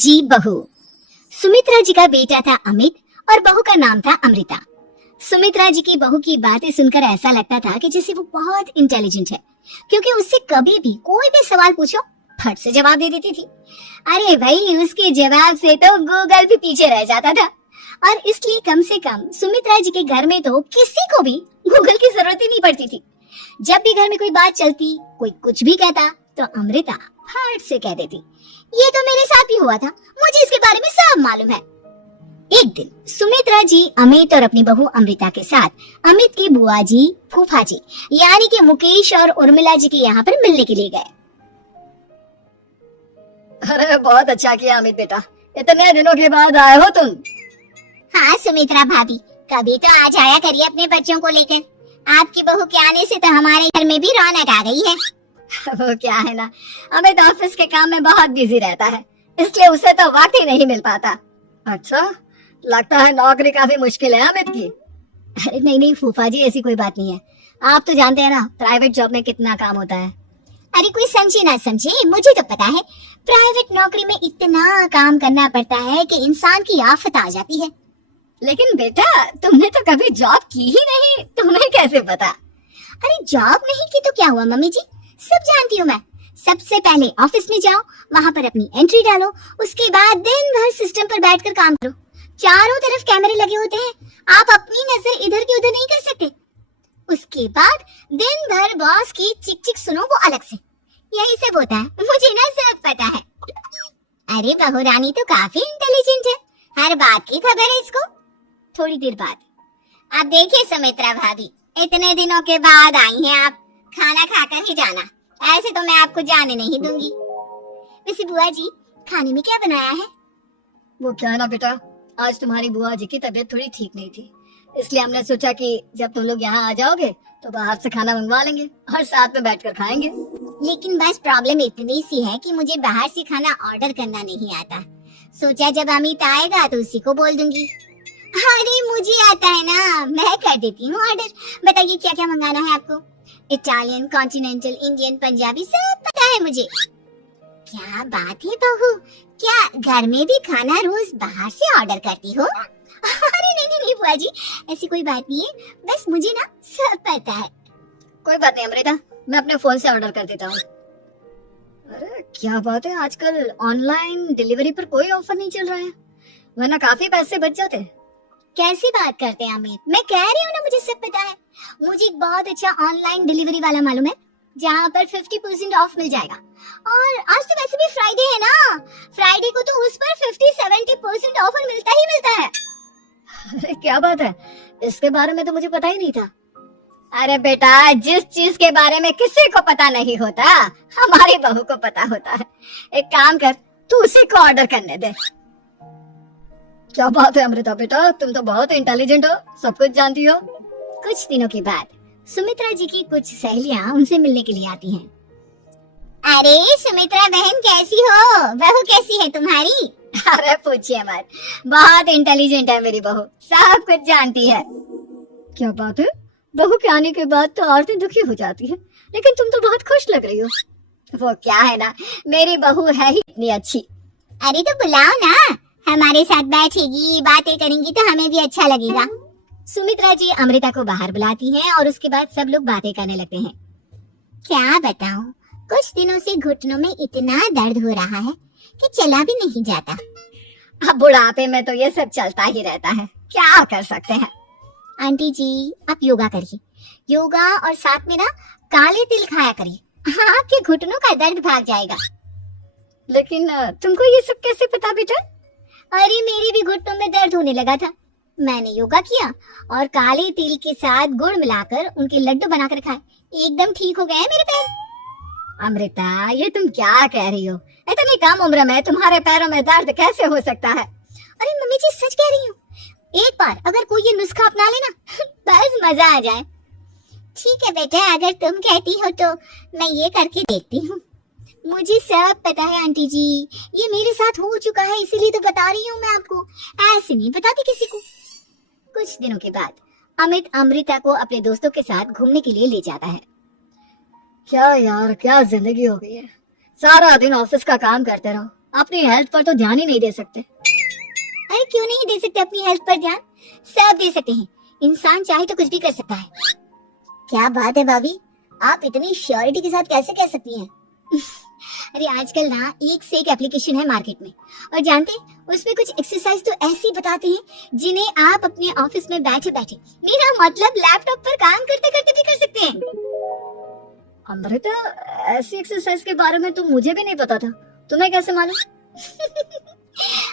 जी बहू। सुमित्रा जी का बेटा था अमित और बहू का नाम था अमृता। सुमित्रा जी की बहू की बातें सुनकर ऐसा लगता था कि जैसे वो बहुत इंटेलिजेंट है, क्योंकि उससे कभी भी कोई भी सवाल पूछो फट से जवाब दे देती थी। अरे भाई, उसके जवाब से तो गूगल भी पीछे रह जाता था। और इसलिए कम से कम सुमित्रा जी के घर में तो किसी को भी गूगल की जरूरत ही नहीं पड़ती थी। जब भी घर में कोई बात चलती, कोई कुछ भी कहता, तो अमृता फट से कह देती, ये तो मेरे साथ भी हुआ था, मुझे इसके बारे में सब मालूम है। एक दिन सुमित्रा जी अमित और अपनी बहू अमृता के साथ अमित की बुआ जी, फूफा जी यानी कि मुकेश और उर्मिला जी के यहाँ पर मिलने के लिए गए। अरे बहुत अच्छा किया अमित बेटा, इतने दिनों के बाद आए हो तुम। हाँ सुमित्रा भाभी, कभी तो आ जाया करिए अपने बच्चों को लेकर। आपकी बहू के आने से तो हमारे घर में भी रौनक आ गई है। वो क्या है ना, अमित ऑफिस के काम में बहुत बिजी रहता है, इसलिए उसे तो वक्त ही नहीं मिल पाता। अच्छा, लगता है नौकरी काफी मुश्किल है अमित की। अरे नहीं नहीं फूफा जी, ऐसी कोई बात नहीं है। आप तो जानते हैं ना प्राइवेट जॉब में कितना काम होता है। अरे कोई समझे ना समझे, मुझे तो पता है प्राइवेट नौकरी में इतना काम करना पड़ता है कि इंसान की आफत आ जाती है। लेकिन बेटा, तुमने तो कभी जॉब की ही नहीं, तुम्हें कैसे पता? अरे जॉब नहीं की तो क्या हुआ मम्मी जी, सब जानती हूँ मैं। सबसे पहले ऑफिस में जाओ, वहाँ पर अपनी एंट्री डालो, उसके बाद दिन भर सिस्टम पर बैठकर काम करो। चारों तरफ कैमरे लगे होते हैं, आप अपनी नजर इधर की उधर नहीं कर सकते। उसके बाद दिन भर बॉस की चिक चिक सुनो, वो अलग से। यही सब होता है, मुझे ना सब पता है। अरे बहू रानी तो काफी इंटेलिजेंट है, हर बात की खबर है इसको। थोड़ी देर बाद, आप देखिए सुमित्रा भाभी, इतने दिनों के बाद आई हैं आप, खाना खाकर ही जाना, ऐसे तो मैं आपको जाने नहीं दूंगी। वैसे बुआ जी, खाने में क्या बनाया है? वो क्या है ना बेटा, आज तुम्हारी बुआ जी की तबीयत थोड़ी ठीक नहीं थी, इसलिए हमने सोचा कि जब तुम लोग यहाँ आ जाओगे तो बाहर से खाना मंगवा लेंगे और साथ में बैठकर खाएंगे। लेकिन बस प्रॉब्लम इतनी सी है कि मुझे बाहर से खाना ऑर्डर करना नहीं आता। सोचा जब अमित आएगा तो उसी को बोल दूंगी। अरे मुझे आता है ना, मैं कर देती हूँ ऑर्डर। बताइए क्या क्या मंगाना है आपको? इटालियन, कॉन्टिनेंटल, इंडियन, पंजाबी, सब पता है मुझे। क्या बात है बहू, क्या घर में भी खाना रोज बाहर से ऑर्डर करती हो? अरे नहीं नहीं बुआ जी, ऐसी कोई बात नहीं है, बस मुझे ना सब पता है। कोई बात नहीं अमृता, मैं अपने फोन से ऑर्डर कर देता हूँ। अरे क्या बात है, आजकल ऑनलाइन डिलीवरी पर कोई ऑफर नहीं चल रहा है, वरना काफी पैसे बच जाते। कैसी बात करते हैं अमित, मैं कह रही हूँ ना मुझे सब पता है। मुझे एक बहुत अच्छा ऑनलाइन डिलीवरी वाला मालूम है, जहाँ पर 50% ऑफ मिल जाएगा। और आज तो वैसे भी फ्राइडे है ना, फ्राइडे को तो उस पर 50-70% ऑफर मिलता ही मिलता है। अरे क्या बात है, इसके बारे में तो मुझे पता ही नहीं था। अरे बेटा, जिस चीज के बारे में किसी को पता नहीं होता, हमारी बहू को पता होता है। एक काम कर, तू उसी को ऑर्डर करने दे। क्या बात है अमृता बेटा, तुम तो बहुत इंटेलिजेंट हो, सब कुछ जानती हो। कुछ दिनों के बाद सुमित्रा जी की कुछ सहेलियां उनसे मिलने के लिए आती हैं। अरे सुमित्रा बहन कैसी हो, बहू कैसी है तुम्हारी? अरे पूछिए मत, बहुत इंटेलिजेंट है मेरी बहू, सब कुछ जानती है। क्या बात है, बहू के आने के बाद तो औरतें दुखी हो जाती है, लेकिन तुम तो बहुत खुश लग रही हो। वो क्या है ना, मेरी बहू है ही इतनी अच्छी। अरे तो बुलाओ ना, हमारे साथ बैठेगी, बातें करेंगी तो हमें भी अच्छा लगेगा। सुमित्रा जी अमृता को बाहर बुलाती हैं और उसके बाद सब लोग बातें करने लगते हैं। क्या बताऊं, कुछ दिनों से घुटनों में इतना दर्द हो रहा है कि चला भी नहीं जाता। अब बुढ़ापे में तो ये सब चलता ही रहता है, क्या कर सकते हैं। आंटी जी आप योगा करिए, योगा और साथ में ना काले तिल खाया करिए, आपके घुटनों का दर्द भाग जाएगा। लेकिन तुमको ये सब कैसे पता बेटा? अरे मेरे भी घुटनों में दर्द होने लगा था, मैंने योगा किया और काले तिल के साथ गुड़ मिलाकर उनके लड्डू बनाकर खाए, एकदम ठीक हो गए मेरे पैर। अमृता, ये तुम क्या कह रही हो, इतनी कम उम्र में तुम्हारे पैरों में दर्द कैसे हो सकता है? अरे मम्मी जी सच कह रही हूँ, एक बार अगर कोई ये नुस्खा अपना लेना बस मजा आ जाए। ठीक है बेटा, अगर तुम कहती हो तो मैं ये करके देखती हूँ। मुझे सब पता है आंटी जी, ये मेरे साथ हो चुका है, इसीलिए तो बता रही हूँ मैं आपको, ऐसे नहीं बताती किसी को। कुछ दिनों के बाद अमित अमृता को अपने दोस्तों के साथ घूमने के लिए ले जाता है। क्या यार, क्या जिंदगी हो गई है, सारा दिन ऑफिस का काम करते रहो, अपनी हेल्थ पर तो ध्यान ही नहीं दे सकते। अरे क्यों नहीं दे सकते अपनी हेल्थ पर ध्यान? सब दे सकते हैं। इंसान चाहे तो कुछ भी कर सकता है। क्या बात है भाभी, आप इतनी श्योरिटी के साथ कैसे कह सकती हैं? अरे आजकल ना एक से एक एप्लीकेशन है मार्केट में, और जानते हैं उसमें कुछ एक्सरसाइज तो ऐसी बताते हैं जिन्हें आप अपने ऑफिस में बैठे बैठे, मेरा मतलब लैपटॉप पर काम करते करते भी कर सकते हैं। अमृता, ऐसी एक्सरसाइज के बारे में तो मुझे भी नहीं पता था, तुम्हें कैसे मालूम?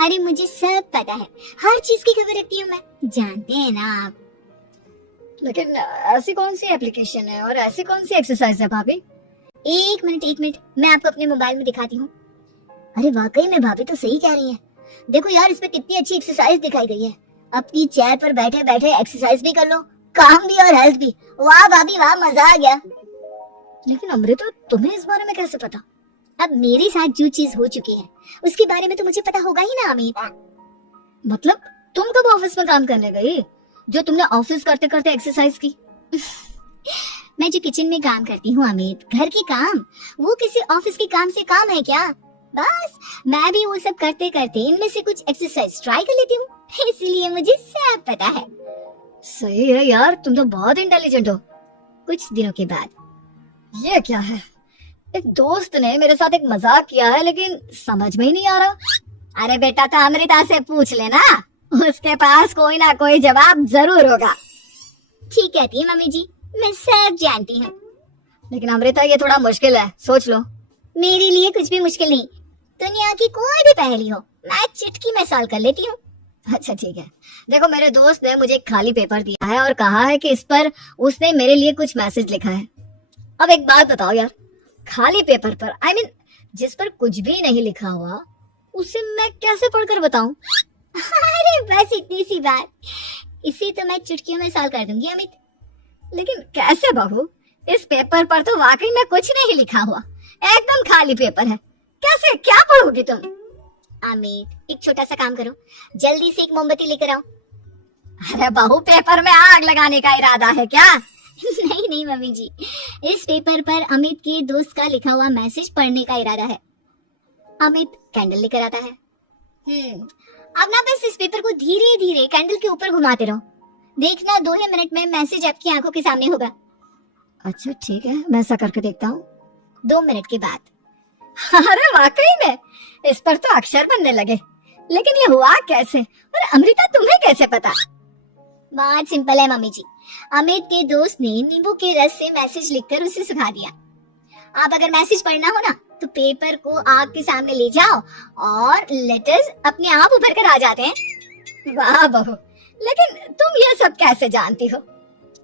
अरे मुझे सब पता है, हर चीज की खबर रखती हूँ मैं, जानते हैं ना आप। लेकिन ऐसी कौन सी एप्लीकेशन है और ऐसी कौन सी एक्सरसाइज है भाभी? एक मिनट, मैं आपको अपने मोबाइल में दिखाती हूँ। अरे वाकई में भाभी तो सही कह रही हैं। देखो यार, इस पे कितनी अच्छी एक्सरसाइज दिखाई गई है। अपनी चेयर पर बैठे बैठे एक्सरसाइज भी कर लो, काम भी और हेल्थ भी। वाह भाभी वाह, मजा आ गया। लेकिन अमृता, तुम्हें इस बारे में कैसे पता? अब मेरे साथ जो चीज हो चुकी है उसके बारे में तो मुझे पता होगा ही ना अमित। मतलब तुम कब ऑफिस में काम करने गई जो तुमने ऑफिस करते करते एक्सरसाइज की? मैं जो किचन में काम करती हूँ अमित, घर के काम, वो किसी ऑफिस के काम से काम है क्या? बस मैं भी वो सब करते करते इनमें से कुछ एक्सरसाइज ट्राई कर लेती हूँ, इसलिए मुझे सब पता है। सही है यार, तुम तो बहुत इंटेलिजेंट हो। कुछ दिनों के बाद, ये क्या है? एक दोस्त ने मेरे साथ एक मजाक किया है, लेकिन समझ में ही नहीं आ रहा। अरे बेटा, तो अमृता से पूछ लेना, उसके पास कोई ना कोई जवाब जरूर होगा। ठीक कहती है मम्मी जी, मैं सब जानती हूँ। लेकिन अमृता, ये थोड़ा मुश्किल है, सोच लो। मेरे लिए कुछ भी मुश्किल नहीं, दुनिया की कोई भी पहेली हो मैं चुटकी में सॉल्व कर लेती हूँ। अच्छा ठीक है, देखो मेरे दोस्त ने मुझे एक खाली पेपर दिया है और कहा है कि इस पर उसने मेरे लिए कुछ मैसेज लिखा है। अब एक बात बताओ यार, खाली पेपर पर, I mean, जिस पर कुछ भी नहीं लिखा हुआ, उसे मैं कैसे पढ़कर बताऊं? अरे बस इतनी सी बात, इसे तो मैं चुटकियों में सॉल्व कर दूंगी अमित। लेकिन कैसे बहू? इस पेपर पर तो वाकई में कुछ नहीं लिखा हुआ, एकदम खाली पेपर है, कैसे क्या पढ़ोगी तुम? अमित, एक छोटा सा काम करो, जल्दी से एक मोमबत्ती लेकर आओ। अरे बहू, पेपर में आग लगाने का इरादा है क्या? नहीं मम्मी जी, इस पेपर पर अमित के दोस्त का लिखा हुआ मैसेज पढ़ने का इरादा है। अमित कैंडल लेकर आता है। अब ना बस इस पेपर को धीरे धीरे कैंडल के ऊपर घुमाते रहो, देखना 2 ही मिनट में मैसेज आपकी आंखों के सामने होगा। अच्छा ठीक है, मैं ऐसा करके देखता हूँ। 2 मिनट के बाद, अरे वाकई में इस पर तो अक्षर बनने लगे, लेकिन ये हुआ कैसे? और अमृता, तुम्हें कैसे पता? बहुत सिंपल है मम्मी जी, अमित के दोस्त ने नींबू के रस से मैसेज लिखकर उसे सुखा दिया। आप अगर मैसेज पढ़ना हो ना तो पेपर को आग के सामने ले जाओ और लेटर्स अपने आप उभर कर आ जाते हैं। वाह बहू, लेकिन तुम ये सब कैसे जानती हो?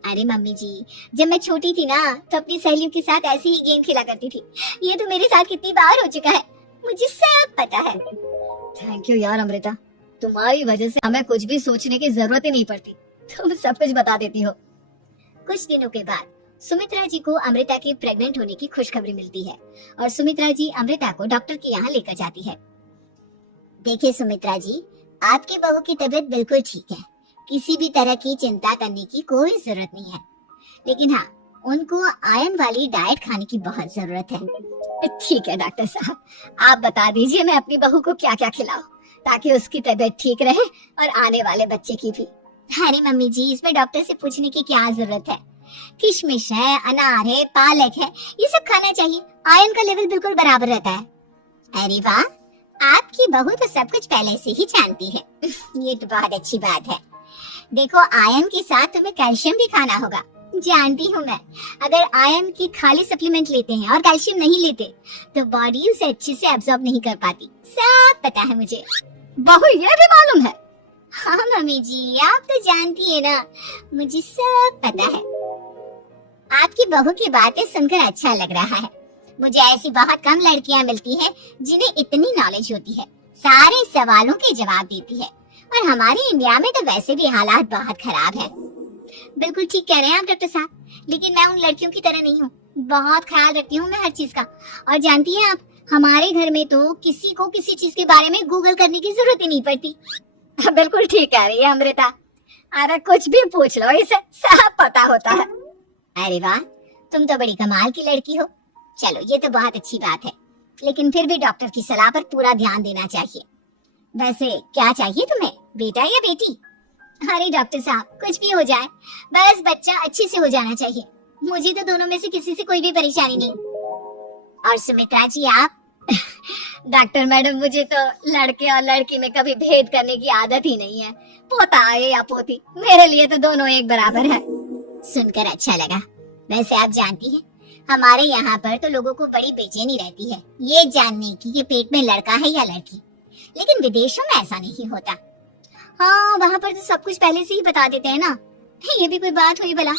अरे मम्मी जी, जब मैं छोटी थी ना तो अपनी सहेलियों के साथ ऐसे ही गेम खेला करती थी। ये तो मेरे साथ कितनी बार हो चुका है, मुझे सब पता है। थैंक यू यार अमृता, तुम्हारी वजह से हमें कुछ भी सोचने की जरूरत ही नहीं पड़ती, तुम सब कुछ बता देती हो। कुछ दिनों के बाद सुमित्रा जी को अमृता के प्रेग्नेंट होने की खुशखबरी मिलती है और सुमित्रा जी अमृता को डॉक्टर के यहाँ लेकर जाती है। देखिए सुमित्रा जी, आपकी बहू की तबीयत बिल्कुल ठीक है, किसी भी तरह की चिंता करने की कोई जरूरत नहीं है, लेकिन हाँ, उनको आयरन वाली डाइट खाने की बहुत जरूरत है। ठीक है डॉक्टर साहब, आप बता दीजिए मैं अपनी बहू को क्या क्या खिलाऊं ताकि उसकी तबीयत ठीक रहे और आने वाले बच्चे की भी। अरे मम्मी जी, इसमें डॉक्टर से पूछने की क्या जरूरत है, किशमिश है, अनार है, पालक है, ये सब खाना चाहिए, आयरन का लेवल बिल्कुल बराबर रहता है। अरे वाह, आपकी बहू तो सब कुछ पहले से ही जानती है। ये तो बहुत अच्छी बात है। देखो, आयरन के साथ तुम्हें कैल्शियम भी खाना होगा, जानती हूँ मैं। अगर आयरन की खाली सप्लीमेंट लेते हैं और कैल्शियम नहीं लेते तो बॉडी उसे अच्छे से एब्जॉर्ब नहीं कर पाती, सब पता है मुझे। बहू, ये भी मालूम है? हाँ मम्मी जी, आप तो जानती है ना, मुझे सब पता है। आपकी बहू की बातें सुनकर अच्छा लग रहा है। मुझे ऐसी बहुत कम लड़कियां मिलती हैं जिन्हें इतनी नॉलेज होती है, सारे सवालों के जवाब देती है, और हमारे इंडिया में तो वैसे भी हालात बहुत खराब है। बिल्कुल ठीक कह रहे हैं आप डॉक्टर साहब, लेकिन मैं उन लड़कियों की तरह नहीं हूँ, बहुत ख्याल रखती हूँ मैं हर चीज का। और जानती हैं आप, हमारे घर में तो किसी को किसी चीज के बारे में गूगल करने की जरूरत ही नहीं पड़ती। बिल्कुल ठीक कह रही है अमृता, अरे कुछ भी पूछ लो, इसे सब पता होता है। अरे वाह, तुम तो बड़ी कमाल की लड़की हो। चलो, ये तो बहुत अच्छी बात है। लेकिन फिर भी डॉक्टर की सलाह पर पूरा ध्यान देना चाहिए। वैसे क्या चाहिए तुम्हें, बेटा या बेटी? अरे डॉक्टर साहब, कुछ भी हो जाए, बस बच्चा अच्छे से हो जाना चाहिए। मुझे तो दोनों में से किसी से कोई भी परेशानी नहीं। और सुमित्रा जी आप? डॉक्टर मैडम, मुझे तो लड़के और लड़की में कभी भेद करने की आदत ही नहीं है। पोता है या पोती, मेरे लिए तो दोनों एक बराबर है। सुनकर अच्छा लगा। वैसे आप जानती हैं, हमारे यहाँ पर तो लोगों को बड़ी बेचैनी रहती है ये जानने की कि पेट में लड़का है या लड़की, लेकिन विदेशों में ऐसा नहीं होता। हाँ, वहाँ पर तो सब कुछ पहले से ही बता देते हैं ना। ये भी कोई बात हुई भला?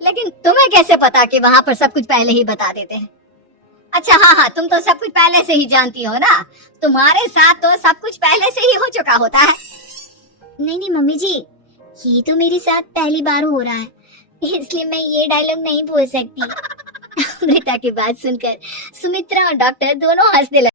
लेकिन तुम्हें कैसे पता कि वहाँ पर सब कुछ पहले ही बता देते हैं? अच्छा हाँ, तुम तो सब कुछ पहले से ही जानती हो ना। तुम्हारे साथ तो सब कुछ पहले से ही हो चुका होता है। नहीं मम्मी जी, ये तो मेरे साथ पहली बार हो रहा है, इसलिए मैं ये डायलॉग नहीं बोल सकती। अमृता की बात सुनकर सुमित्रा और डॉक्टर दोनों हंसने लगे।